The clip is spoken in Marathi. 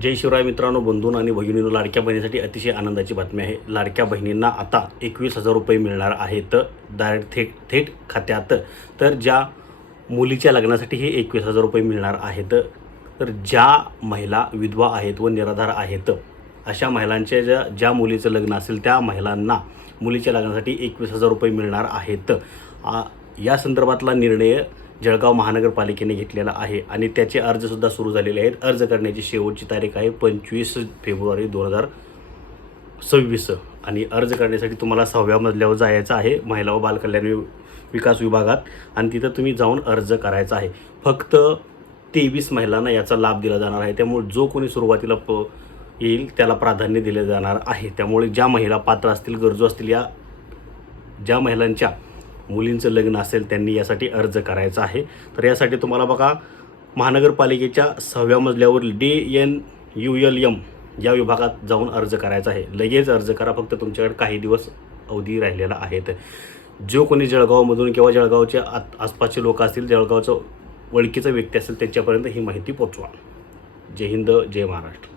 जय शिवराय मित्रांनो, बंधूंनो आणि भगिनींनो, लाडक्या बहिणीसाठी अतिशय आनंदाची बातमी आहे। लाडक्या बहिणींना आता 21,000 रुपये मिळणार आहेत डायरेक्ट थेट खात्यात। तर ज्या मुलीच्या लग्नासाठी हे 21,000 रुपये मिळणार आहेत। तर ज्या महिला विधवा आहेत व निराधार आहेत अशा महिलांचे ज्या मुलीचं लग्न असेल त्या महिलांना मुलीच्या लग्नासाठी 21,000 रुपये मिळणार आहेत। या संदर्भातला निर्णय जळगाव महानगरपालिकेने घेतलेला आहे आणि त्याचे अर्जसुद्धा सुरू झालेले आहेत। अर्ज करण्याची शेवटची तारीख आहे 25 फेब्रुवारी 2026 आणि अर्ज करण्यासाठी तुम्हाला 6व्या मजल्यावर जायचं आहे महिला व बालकल्याण विकास विभागात आणि तिथं तुम्ही जाऊन अर्ज करायचा आहे। फक्त 23 महिलांना याचा लाभ दिला जाणार आहे, त्यामुळे जो कोणी सुरुवातीला येईल त्याला प्राधान्य दिले जाणार आहे। त्यामुळे ज्या महिला पात्र असतील, गरजू असतील, या ज्या महिलांच्या मुलींचं लग्न असेल त्यांनी यासाठी अर्ज करायचा आहे। तर यासाठी तुम्हाला बघा महानगरपालिकेच्या 6व्या मजल्यावर DNULM या विभागात जाऊन अर्ज करायचा आहे। लगेच अर्ज करा, फक्त तुमच्याकडे काही दिवस अवधी राहिलेला आहेत। जो कोणी जळगावमधून किंवा जळगावच्या आसपासचे लोक असतील, जळगावचं ओळखीचा व्यक्ती असेल, त्याच्यापर्यंत ही माहिती पोहोचवा। जय हिंद, जय महाराष्ट्र।